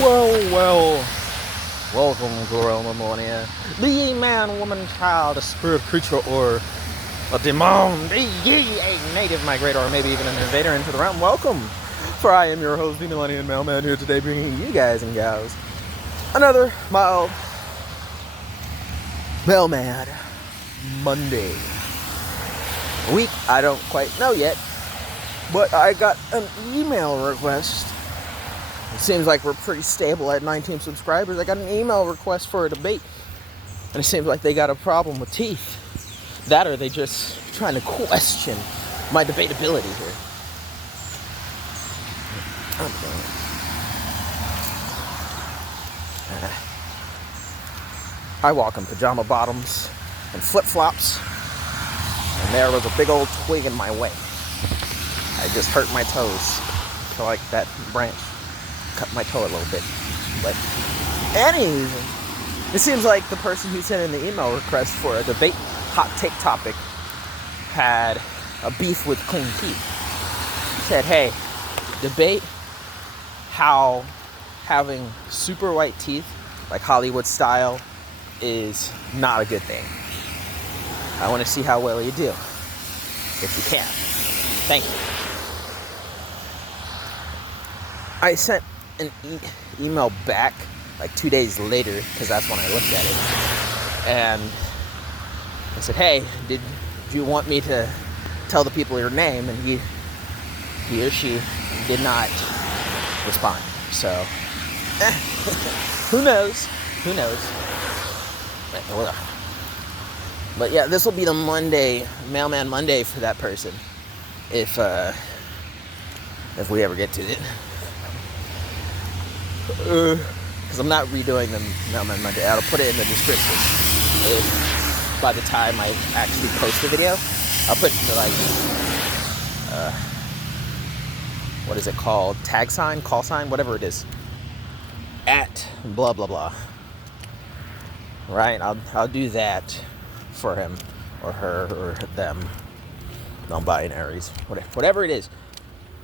Well, welcome to Millenia. Be a man, woman, child, a spirit creature, or a demon. Be ye a native migrator, or maybe even an invader into the realm. Welcome, for I am your host, the Millenian Mailmen, here today bringing you guys and gals another mild Mailman Monday week. I don't quite know yet, but I got an email request. It seems like we're pretty stable at 19 subscribers. I got an email request for a debate, and it seems like they got a problem with teeth. That or they just trying to question my debatability here. I walk in pajama bottoms and flip-flops, and there was a big old twig in my way. I just hurt my toes. I feel like that branch cut my toe a little bit. But anyway, it seems like the person who sent in the email request for a debate hot take topic had a beef with clean teeth. Said, hey, debate how having super white teeth, like Hollywood style, is not a good thing. I want to see how well you do, if you can. Thank you. I sent an email back like 2 days later, because that's when I looked at it, and I said, hey, did you want me to tell the people your name? And he or she did not respond. So who knows? But yeah, this will be the Mailman Monday for that person, if we ever get to it. Because I'm not redoing the Mailman Monday. I'll put it in the description. By the time I actually post the video, I'll put the what is it called? Tag sign, call sign, whatever it is. At blah blah blah. Right? I'll do that for him or her or them. Non-binaries, whatever it is.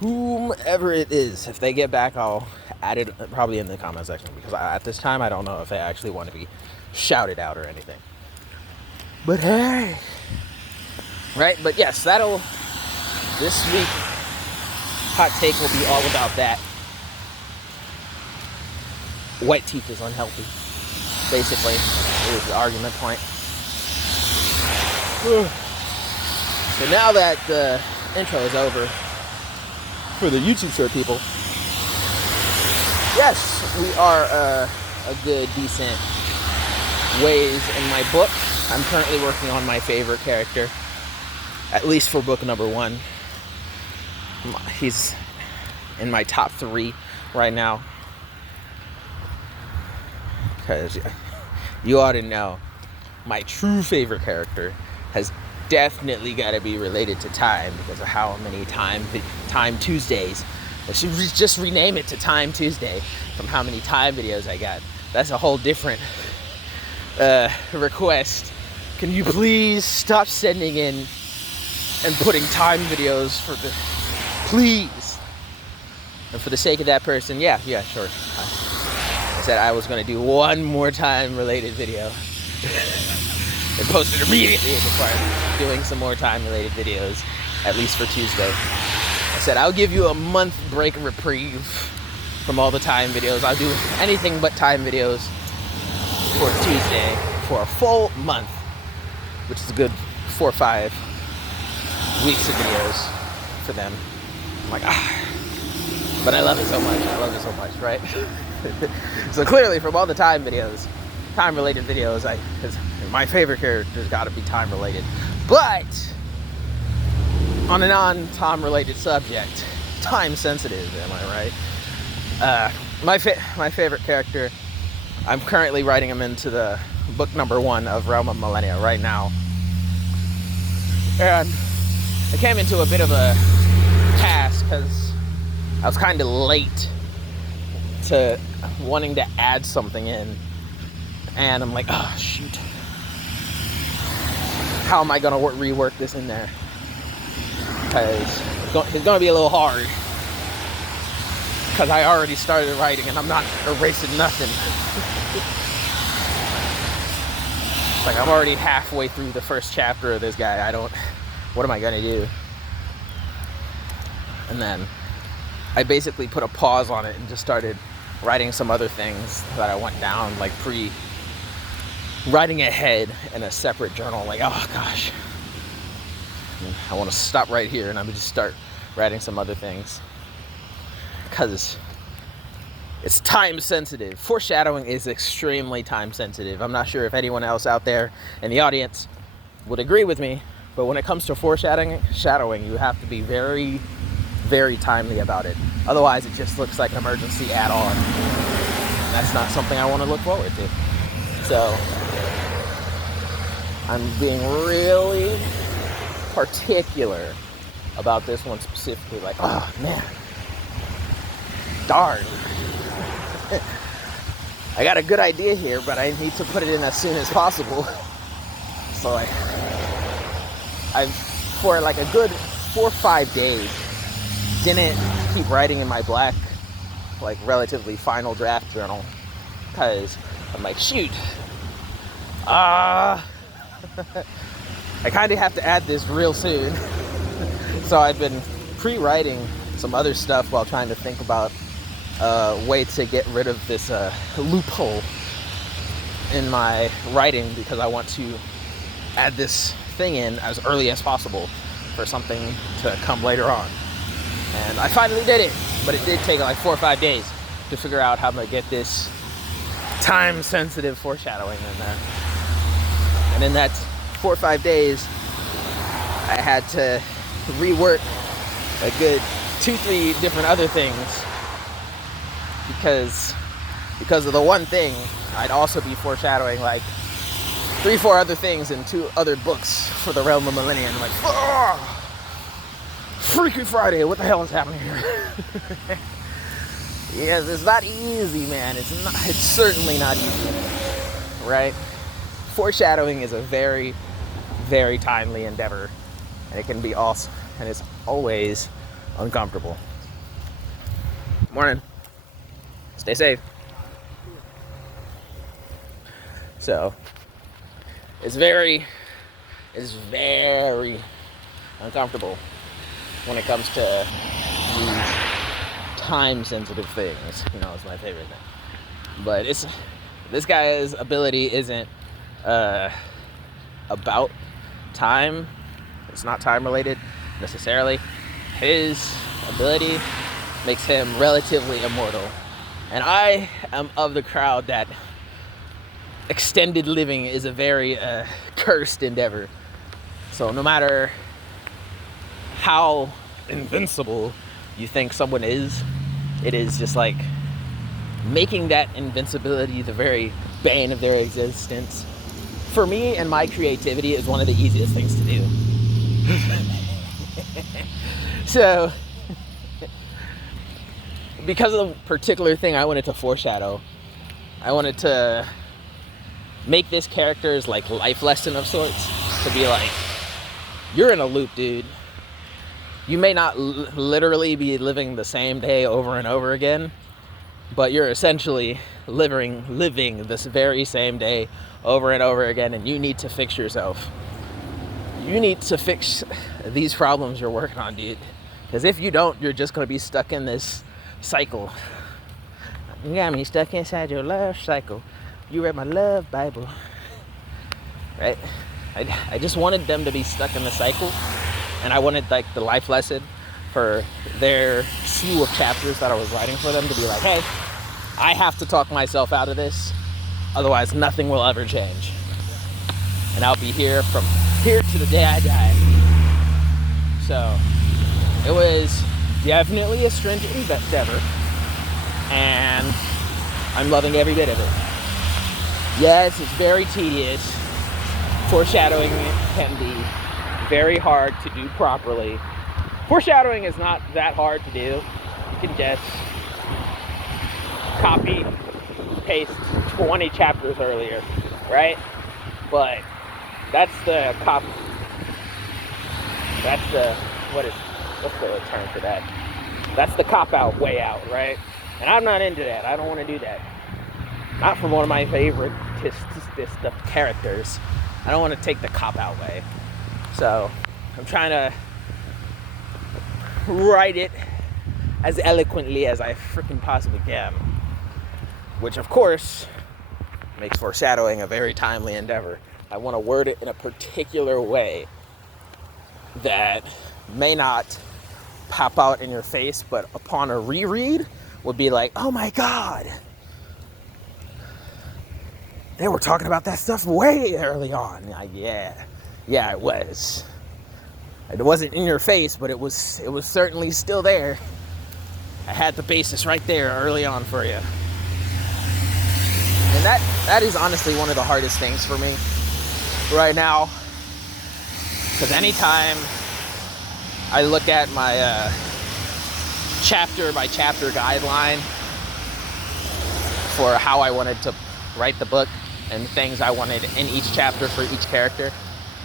Whomever it is, if they get back, I'll add it probably in the comment section, because at this time I don't know if they actually want to be shouted out or anything. But hey, right? But yes, this week hot take will be all about that. White teeth is unhealthy, basically, is the argument point. So now that the intro is over, for the YouTube short people, yes, we are a good, decent ways in my book. I'm currently working on my favorite character, at least for book number 1. He's in my top 3 right now, because you ought to know my true favorite character has definitely got to be related to time, because of how many Time Tuesdays. I should just rename it to Time Tuesday from how many time videos I got. That's a whole different request. Can you please stop sending in and putting time videos for the... Please. And for the sake of that person, yeah, sure. I said I was going to do one more time-related video. And post it immediately before doing some more time-related videos, at least for Tuesday. I said I'll give you a month break reprieve from all the time videos. I'll do anything but time videos for Tuesday for a full month, which is a good 4 or 5 weeks of videos for them. I'm like, but I love it so much, right? So clearly, from all the time-related videos, because my favorite character's got to be time-related. But on a non-time related subject, time-sensitive, am I right? My favorite character, I'm currently writing him into the book number 1 of Realm of Millenia right now. And I came into a bit of a task, because I was kind of late to wanting to add something in. And I'm like, oh, shoot. How am I going to rework this in there? Because it's going to be a little hard. because I already started writing and I'm not erasing nothing. It's like I'm already halfway through the first chapter of this guy. What am I gonna do? And then I basically put a pause on it and just started writing some other things that I went down, like writing ahead in a separate journal. Like, oh gosh, I want to stop right here and I'm gonna just start writing some other things because it's time sensitive. Foreshadowing is extremely time sensitive. I'm not sure if anyone else out there in the audience would agree with me, but when it comes to foreshadowing, you have to be very, very timely about it. Otherwise, it just looks like an emergency add-on. That's not something I want to look forward to. So I'm being really particular about this one specifically. Like, oh man, darn. I got a good idea here, but I need to put it in as soon as possible. So I for like a good 4 or 5 days, didn't keep writing in my black, like relatively final draft journal, because I'm like, shoot, I kind of have to add this real soon. So I've been pre-writing some other stuff while trying to think about a way to get rid of this loophole in my writing, because I want to add this thing in as early as possible for something to come later on. And I finally did it, but it did take like 4 or 5 days to figure out how to get this time-sensitive foreshadowing in there. And in that 4 or 5 days, I had to rework a good 2-3 different other things because of the one thing, I'd also be foreshadowing like 3-4 other things in 2 other books for the realm of Millenia. I'm like, oh! Freaky Friday, what the hell is happening here? Yes, it's not easy, man. It's certainly not easy, right? Foreshadowing is a very, very timely endeavor, and it can be awesome, and it's always uncomfortable. Morning. Stay safe. So, it's very uncomfortable when it comes to these time-sensitive things. You know, it's my favorite thing. But this guy's ability isn't about time. It's not time-related necessarily. His ability makes him relatively immortal. And I am of the crowd that extended living is a very cursed endeavor. So no matter how invincible you think someone is, it is just like making that invincibility the very bane of their existence. For me and my creativity is one of the easiest things to do. So, because of the particular thing I wanted to foreshadow, I wanted to make this character's like life lesson of sorts, to be like, you're in a loop, dude. You may not literally be living the same day over and over again, but you're essentially living this very same day over and over again, and you need to fix yourself. You need to fix these problems you're working on, dude. Because if you don't, you're just going to be stuck in this cycle. You got me stuck inside your love cycle. You read my love Bible. Right? I just wanted them to be stuck in the cycle. And I wanted like the life lesson for their slew of chapters that I was writing for them to be like, hey, I have to talk myself out of this. Otherwise, nothing will ever change. And I'll be here from here to the day I die. So it was definitely a stringent endeavor. And I'm loving every bit of it. Yes, it's very tedious. Foreshadowing can be very hard to do properly. Foreshadowing is not that hard to do. You can just copy, paste 20 chapters earlier, right? But what's the term for that? That's the cop-out way out, right? And I'm not into that. I don't want to do that. Not from one of my favorite characters. I don't want to take the cop-out way. So I'm trying to write it as eloquently as I freaking possibly can. Which, of course, makes foreshadowing a very timely endeavor. I want to word it in a particular way that may not pop out in your face, but upon a reread would be like, oh my God, they were talking about that stuff way early on. Like, yeah, it was. It wasn't in your face, but it was certainly still there. I had the basis right there early on for you. And that is honestly one of the hardest things for me right now. Because anytime I look at my chapter by chapter guideline for how I wanted to write the book and things I wanted in each chapter for each character,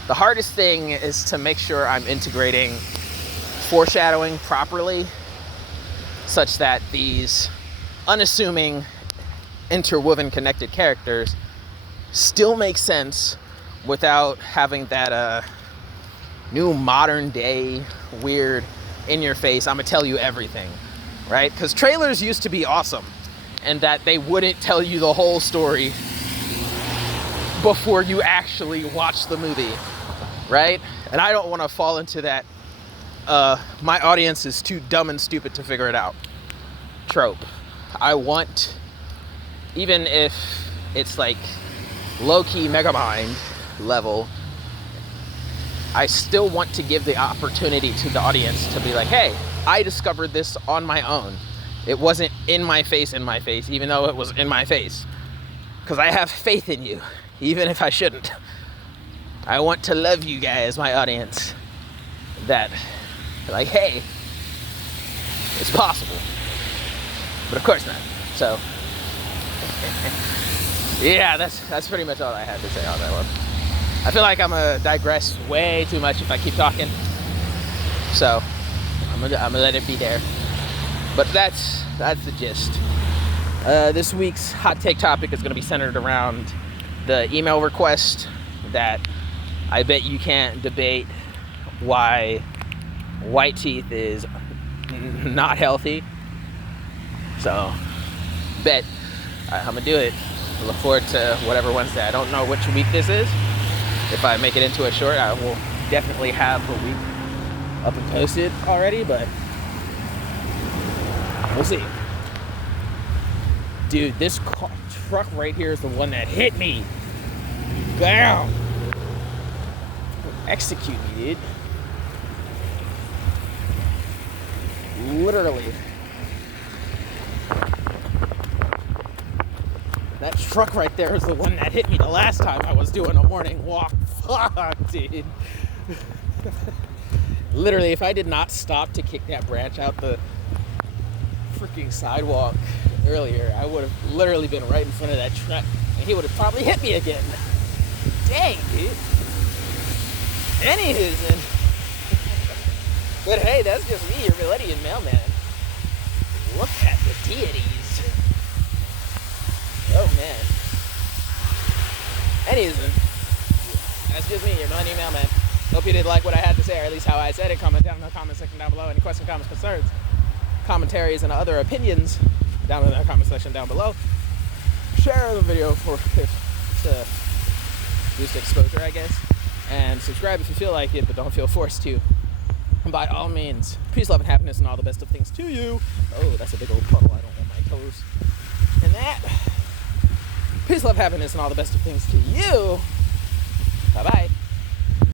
the hardest thing is to make sure I'm integrating foreshadowing properly such that these unassuming interwoven connected characters still make sense without having that new modern day weird in your face I'm gonna tell you everything, right? Because trailers used to be awesome and that they wouldn't tell you the whole story before you actually watch the movie, right? And I don't want to fall into that my audience is too dumb and stupid to figure it out trope. I want, even if it's like low-key Megamind level, I still want to give the opportunity to the audience to be like, hey, I discovered this on my own. It wasn't in my face, even though it was in my face. Because I have faith in you, even if I shouldn't. I want to love you guys, my audience. That, like, hey, it's possible. But of course not. So, yeah, that's pretty much all I had to say on that one. I feel like I'm gonna digress way too much if I keep talking. So, I'm gonna let it be there. But that's the gist. This week's hot take topic is gonna be centered around the email request that I bet you can't debate why white teeth is not healthy. So, bet I'm gonna do it. I look forward to whatever Wednesday. I don't know which week this is. If I make it into a short, I will definitely have a week up and posted already, but we'll see. Dude, this truck right here is the one that hit me. Bam! Execute me, dude. Literally. That truck right there is the one that hit me the last time I was doing a morning walk. Fuck, dude. Literally, if I did not stop to kick that branch out the freaking sidewalk earlier, I would have literally been right in front of that truck, and he would have probably hit me again. Dang, dude. Anywho, but hey, that's just me, your Millenian mailman. Look at the deities. Oh man. Anyways, that's just me, your Millenian mailman. Hope you did like what I had to say, or at least how I said it. Comment down in the comment section down below. Any questions, comments, concerns, commentaries, and other opinions down in the comment section down below. Share the video to boost exposure, I guess. And subscribe if you feel like it, but don't feel forced to. And by all means, peace, love, and happiness, and all the best of things to you. Oh, that's a big old puddle. I don't want my toes in that. Peace, love, happiness, and all the best of things to you. Bye-bye.